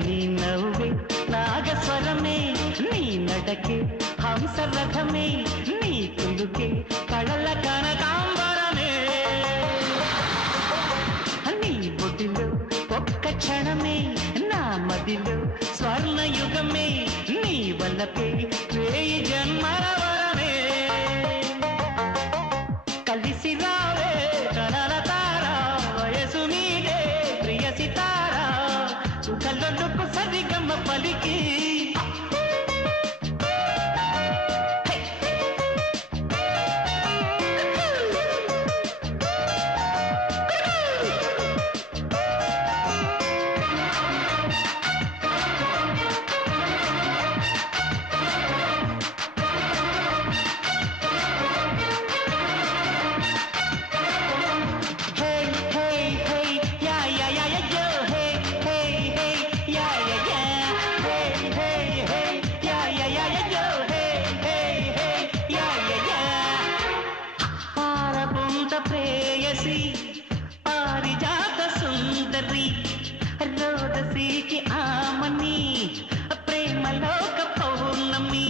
నీ నవ్వే నాగస్వరమే నీ నడకే హంసరథమే నీ తులుకే కళల కనకాంబరమే నీ బొడిలో ఒక్క క్షణమే నా మదిలో స్వర్ణయుగమే నీ వల్లపే వేయి జన్మల వరమే కలిసి రావే కనల తారా వయసు నీడే ప్రియ సితారా సుఖలొలుకు సరిగమ్మ పలికి ప్రేయసి పారిజాత సుందరి రోదసీకి ఆమని ప్రేమలోక పౌర్ణమి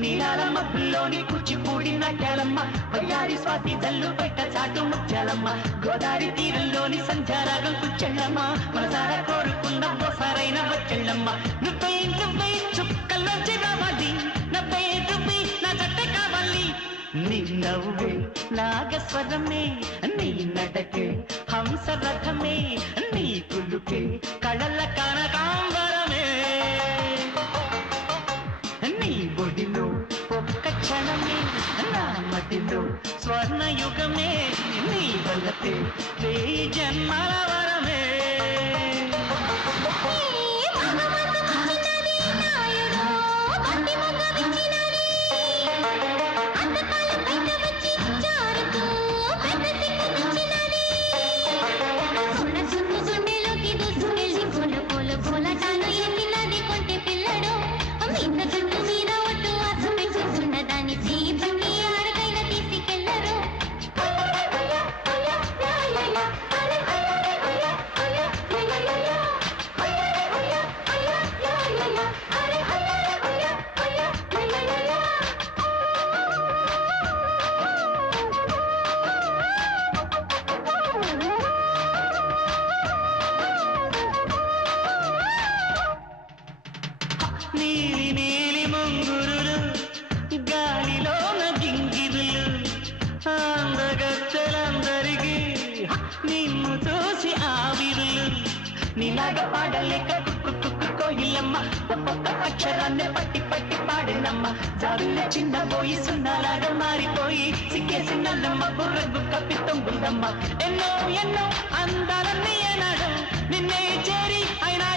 నీలాల మబ్బుల్లోని కూచిపూడి నాట్యాలమ్మ వయ్యారి స్వాతి జల్లు బయట చాటు ముత్యాలమ్మ గోదావరి తీరంలోని సంధ్యారాగం కూర్చెళ్ళమ్మ మనసారా కోరుకున్న బోసారైన వచ్చెళ్ళమ్మ నువ్వే నువ్వే చుక్కల్లోంచి రావాలి నవ్వే నువ్వే నా జట్ట కావాలి నీ నవ్వే నాగస్వరమే నీ నడకే హంసరథమే నీ కులుకే కళల కనకాంబరమే నీ బొడిలో ఒక్క క్షణమే నా మదిలో స్వర్ణయుగమే నీ వల్లపే వేయి జన్మల వరమే నీలి నీలి ముంగురులు గాలిలోన గింగిరులు అందగత్తెలందరికీ నిన్ను చూసి ఆవిరులు నీలాగా పాడలేక కుక్కు కుక్కు కోయిలమ్మ ఒక్కొక్క అక్షరాన్ని పట్టి పట్టి పాడినమ్మ జాబిల్ల చిన్న పోయి సున్నాలాగా మారిపోయి సిగ్గేసి నల్లమ్మ బుర్రగు కప్పితొంగుందమ్మ ఎన్నో ఎన్నో అందాలన్నీ ఏనాడు నిన్నే చేరి అయినా